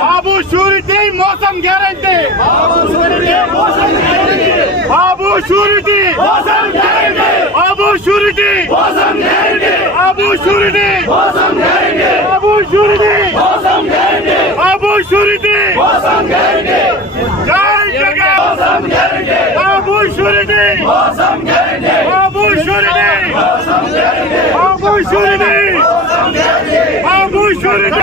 బాబు surety మోసం guarantee, బాబు surety, బాబు surety, బాబు surety, బాబు surety, బాబు surety, జై జగన్, బాబు surety, బాబు surety, బాబు surety, బాబు surety.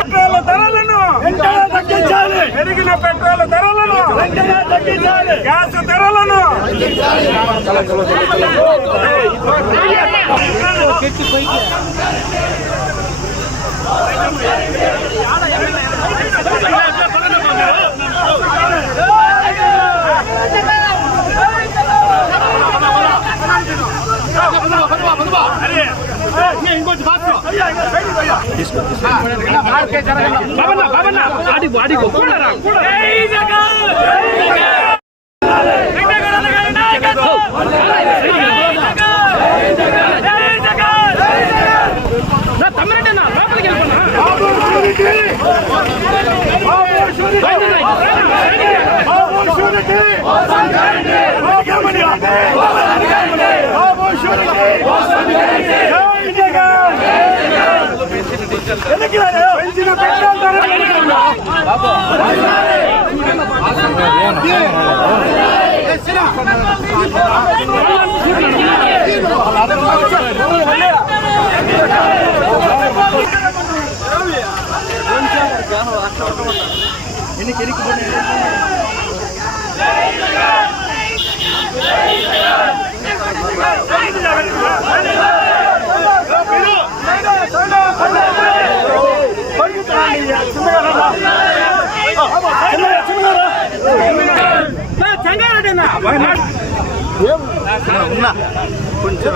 Petrol ధరలను వెంటనే తగ్గించాలి, పెరిగిన పెట్రోల్ ధరలను వెంటనే తగ్గించాలి, గ్యాస్ ధరలను పెంచిన పెట్రోల్ కొంచెం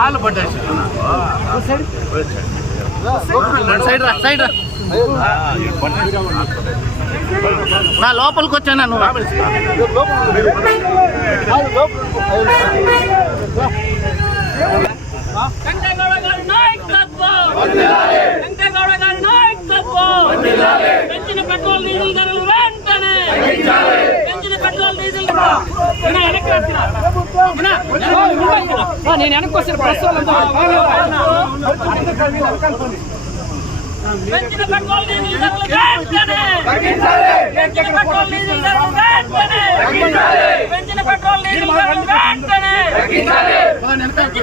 ఆలు పట్టేసి సైడ్ నా లోపలికి వచ్చాను నువ్వు పెంచిన పెట్రోల్ డీజిల్ ధరలు వెంటనే పెంచిన పెట్రోల్ డీజిల్ నేను వెనక్కి వచ్చాను పెంచిన పెట్రోల్ డీజిల్ ధరలు వెంటనే పెంచిన పెట్రోల్ డీజిల్ ధరలు వెంటనే పెంచిన పెట్రోల్ డీజిల్ ధరలు వెంటనే పెంచిన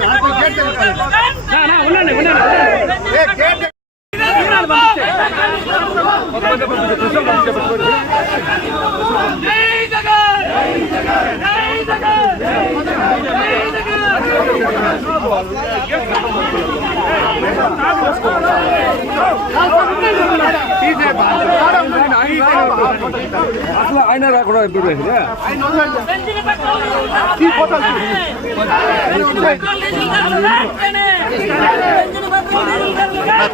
పెట్రోల్ డీజిల్ ధరలు వెంటనే అసలు ఆయన రాకుండా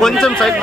కొంచెం సైడ్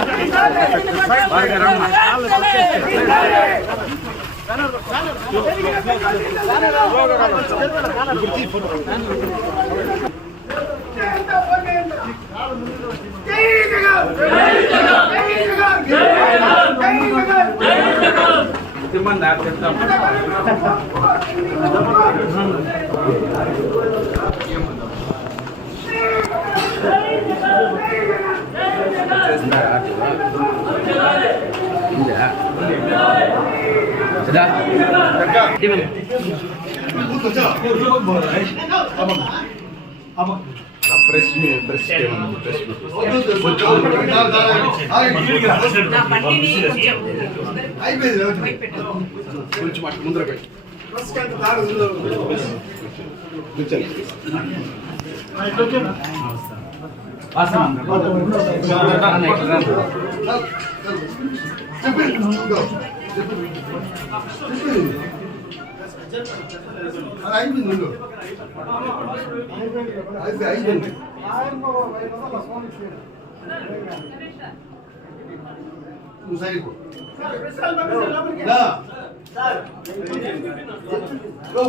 ముందర పెట్టి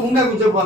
ఉండే కూర్చోప్పా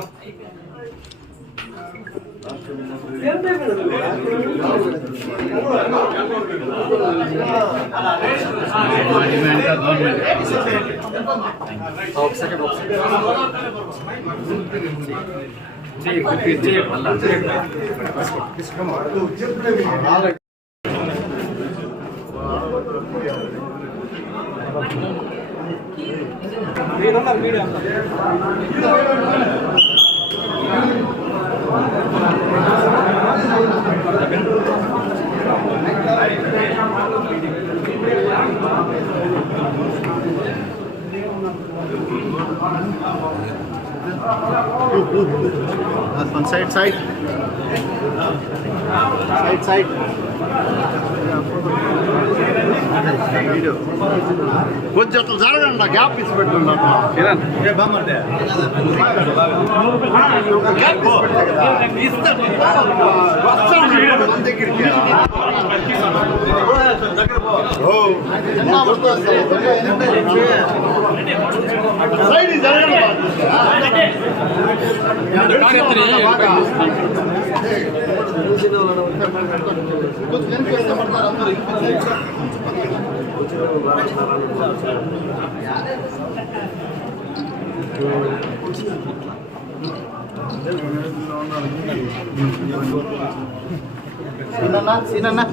One side. Video. కొంచెం జరగండి గ్యాప్ ఇచ్చి పెట్టుకుంటా దగ్గరికి సైడ్ సీనన్నా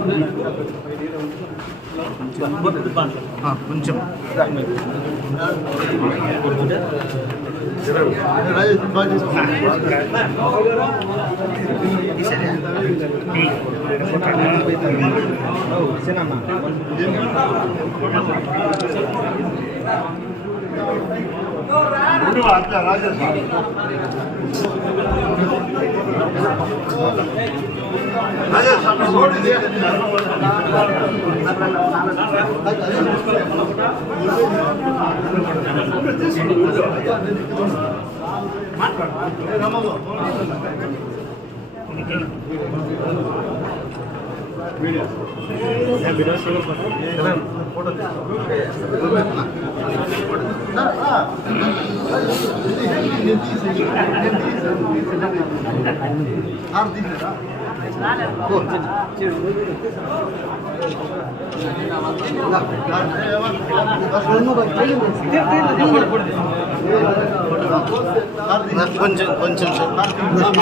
కొంచెం కొంచెం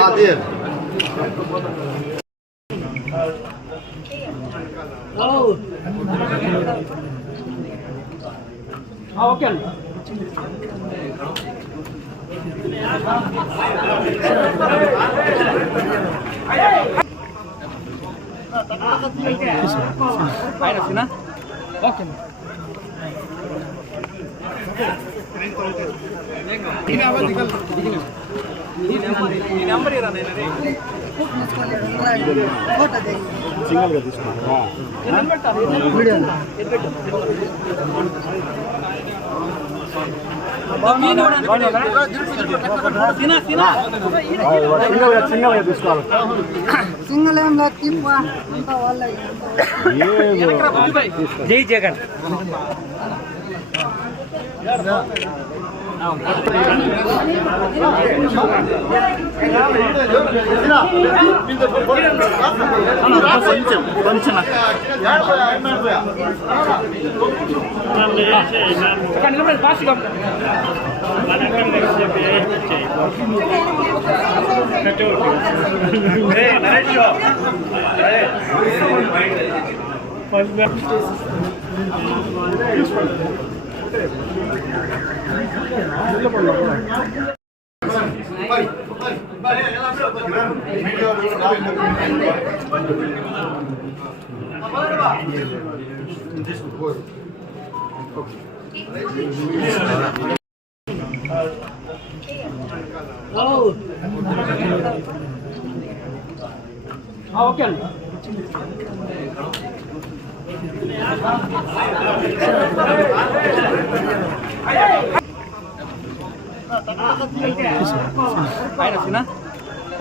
అదే ఓకే అండి. ఓకే సింగల్గా తీసుకుంటారా సింగల్గా తీసుకోవాలి సింగల్ ఏం లేదు తిప్ప అంతా వాళ్ళ జై జగన్ కొంచెం ఓకే అండి.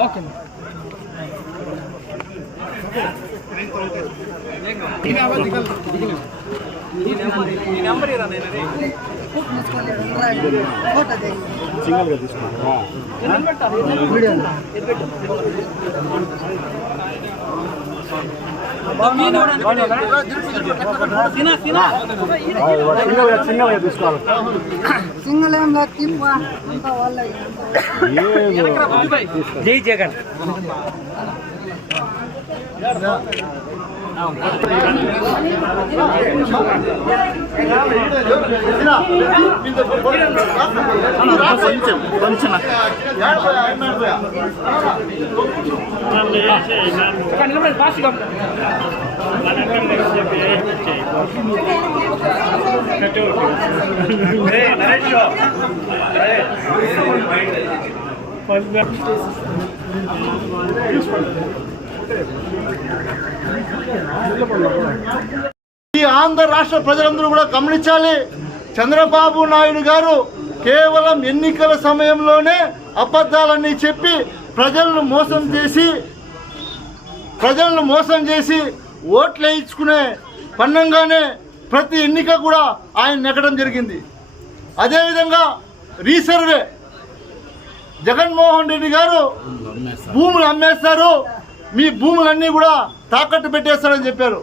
ఓకే సింగల్గా తీసుకుంటారా? సింగల్గా తీసుకోవాలి. సింగల్ ఏం లేదు తిప్ప అంతా వాళ్ళే. జై జగన్. ఈ ఆంధ్ర రాష్ట్ర ప్రజలందరూ కూడా గమనించాలి. చంద్రబాబు నాయుడు గారు కేవలం ఎన్నికల సమయంలోనే అబద్ధాలన్నీ చెప్పి ప్రజలను మోసం చేసి ఓట్లు వేయించుకునే పన్నంగానే ప్రతి ఎన్నిక కూడా ఆయన నెగ్గడం జరిగింది. అదేవిధంగా రీసర్వే జగన్మోహన్ రెడ్డి గారు భూములు అమ్మేస్తారు, మీ భూములన్నీ కూడా తాకట్టు పెట్టేస్తారని చెప్పారు.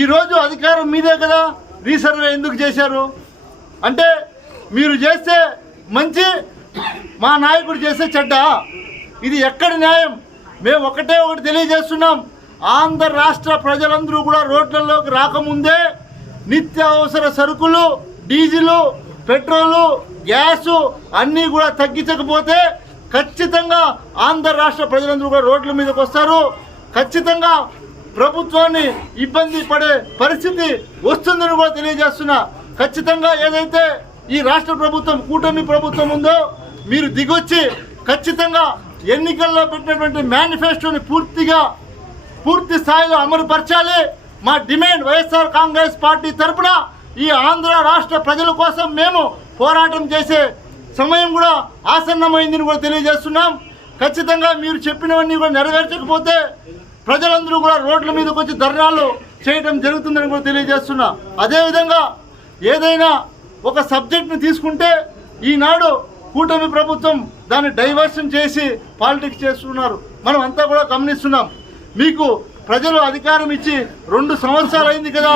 ఈరోజు అధికారం మీదే కదా, రీసర్వే ఎందుకు చేశారు అంటే మీరు చేస్తే మంచి, మా నాయకుడు చేస్తే చెడ్డ. ఇది ఎక్కడి న్యాయం? మేము ఒకటి తెలియజేస్తున్నాం. ఆంధ్ర రాష్ట్ర ప్రజలందరూ కూడా రోడ్లలోకి రాకముందే నిత్యావసర సరుకులు, డీజిలు, పెట్రోలు, గ్యాసు అన్నీ కూడా తగ్గించకపోతే ఖచ్చితంగా ఆంధ్ర రాష్ట్ర ప్రజలందరూ కూడా రోడ్ల మీదకి వస్తారు. ఖచ్చితంగా ప్రభుత్వాన్ని ఇబ్బంది పడే పరిస్థితి వస్తుందని కూడా తెలియజేస్తున్నా. ఖచ్చితంగా ఏదైతే ఈ రాష్ట్ర ప్రభుత్వం, కూటమి ప్రభుత్వం ఉందో మీరు దిగొచ్చి ఖచ్చితంగా ఎన్నికల్లో పెట్టినటువంటి మేనిఫెస్టోని పూర్తి స్థాయిలో అమలుపరచాలి. మా డిమాండ్ వైఎస్ఆర్ కాంగ్రెస్ పార్టీ తరఫున ఈ ఆంధ్ర రాష్ట్ర ప్రజల కోసం మేము పోరాటం చేసే సమయం కూడా ఆసన్నమైందని కూడా తెలియజేస్తున్నాం. ఖచ్చితంగా మీరు చెప్పినవన్నీ కూడా నెరవేర్చకపోతే ప్రజలందరూ కూడా రోడ్ల మీదకి వచ్చి ధర్నాలు చేయడం జరుగుతుందని కూడా తెలియజేస్తున్నా. అదేవిధంగా ఏదైనా ఒక సబ్జెక్ట్ని తీసుకుంటే ఈనాడు కూటమి ప్రభుత్వం దాన్ని డైవర్షన్ చేసి పాలిటిక్స్ చేస్తున్నారు. మనం అంతా కూడా గమనిస్తున్నాం. మీకు ప్రజలు అధికారం ఇచ్చి 2 సంవత్సరాలు అయింది కదా,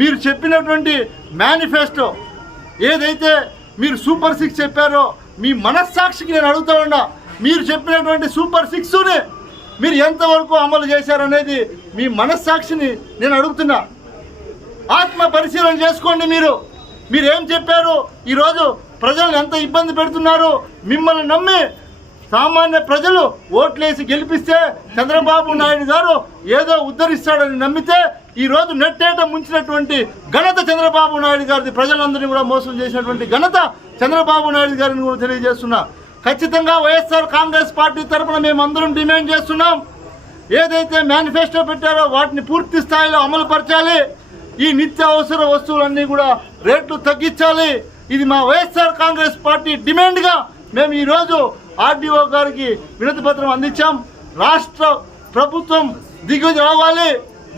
మీరు చెప్పినటువంటి మేనిఫెస్టో ఏదైతే మీరు సూపర్ 6 చెప్పారో మీ మనస్సాక్షికి నేను అడుగుతా ఉన్నా, మీరు చెప్పినటువంటి సూపర్ 6ని మీరు ఎంతవరకు అమలు చేశారనేది మీ మనస్సాక్షిని నేను అడుగుతున్నా. ఆత్మ పరిశీలన చేసుకోండి. మీరు ఏం చెప్పారు? ఈరోజు ప్రజలను ఎంత ఇబ్బంది పెడుతున్నారు. మిమ్మల్ని నమ్మి సామాన్య ప్రజలు ఓట్లేసి గెలిపిస్తే చంద్రబాబు నాయుడు గారు ఏదో ఉద్ధరిస్తాడని నమ్మితే ఈరోజు నెట్టేట ముంచినటువంటి ఘనత చంద్రబాబు నాయుడు గారిది. ప్రజలందరినీ కూడా మోసం చేసినటువంటి ఘనత చంద్రబాబు నాయుడు గారిని కూడా తెలియజేస్తున్నా. ఖచ్చితంగా వైఎస్ఆర్ కాంగ్రెస్ పార్టీ తరఫున మేమందరం డిమాండ్ చేస్తున్నాం. ఏదైతే మేనిఫెస్టో పెట్టారో వాటిని పూర్తి స్థాయిలో అమలుపరచాలి. ఈ నిత్యావసర వస్తువులన్నీ కూడా రేట్లు తగ్గించాలి. ఇది మా వైఎస్ఆర్ కాంగ్రెస్ పార్టీ డిమాండ్గా మేము ఈరోజు ఆర్డీఓ గారికి వినతి పత్రం అందించాం. రాష్ట్ర ప్రభుత్వం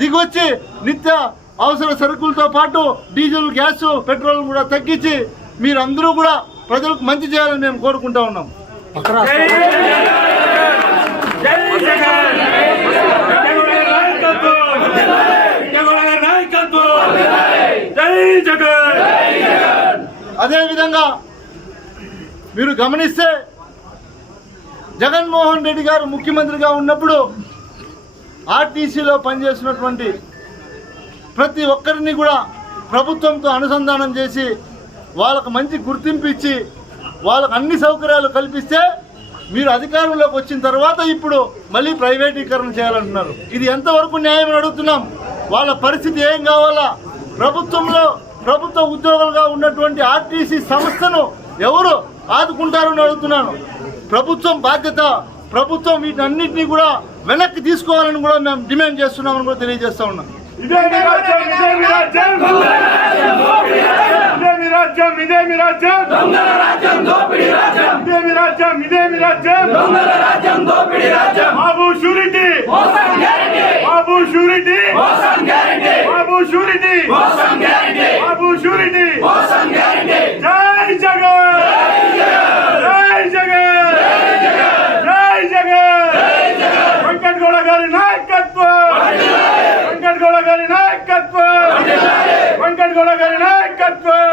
దిగొచ్చి నిత్య అవసర సరుకులతో పాటు డీజిల్, గ్యాస్, పెట్రోల్ కూడా తగ్గించి మీరందరూ కూడా ప్రజలకు మంచి చేయాలని మేము కోరుకుంటా ఉన్నాం. అదేవిధంగా మీరు గమనిస్తే జగన్మోహన్ రెడ్డి గారు ముఖ్యమంత్రిగా ఉన్నప్పుడు ఆర్టీసీలో పనిచేసినటువంటి ప్రతి ఒక్కరిని కూడా ప్రభుత్వంతో అనుసంధానం చేసి వాళ్ళకు మంచి గుర్తింపు ఇచ్చి వాళ్ళకు అన్ని సౌకర్యాలు కల్పిస్తే మీరు అధికారంలోకి వచ్చిన తర్వాత ఇప్పుడు మళ్ళీ ప్రైవేటీకరణ చేయాలంటున్నారు. ఇది ఎంతవరకు న్యాయం అడుగుతున్నాం. వాళ్ళ పరిస్థితి ఏం కావాలా? ప్రభుత్వ ఉద్యోగులుగా ఉన్నటువంటి ఆర్టీసీ సంస్థను ఎవరు ఆదుకుంటారని అడుగుతున్నాను. ప్రభుత్వం బాధ్యత, ప్రభుత్వం వీటన్నిటినీ కూడా వెనక్కి తీసుకోవాలని కూడా మేము డిమాండ్ చేస్తున్నామని కూడా తెలియజేస్తా ఉన్నాం. ఇదే మీ రాజ్యం, ఇదే మీ రాజ్యం, ఇదే మీ రాజ్యం, ఇదే మీ రాజ్యం, ఇదే మీ రాజ్యం, ఇదే మీ రాజ్యం, బాబు షూరిటీ, బాబు షూరిటీ, బాబు షూరిటీ, బాబు షూరిటీ, జై జగన్, జై జగన్, జై జగన్, వెంకటగౌడ గారి నాయకత్వం, వెంకటగౌడ గారి నాయకత్వం, వెంకటగౌడ గారి నాయకత్వం.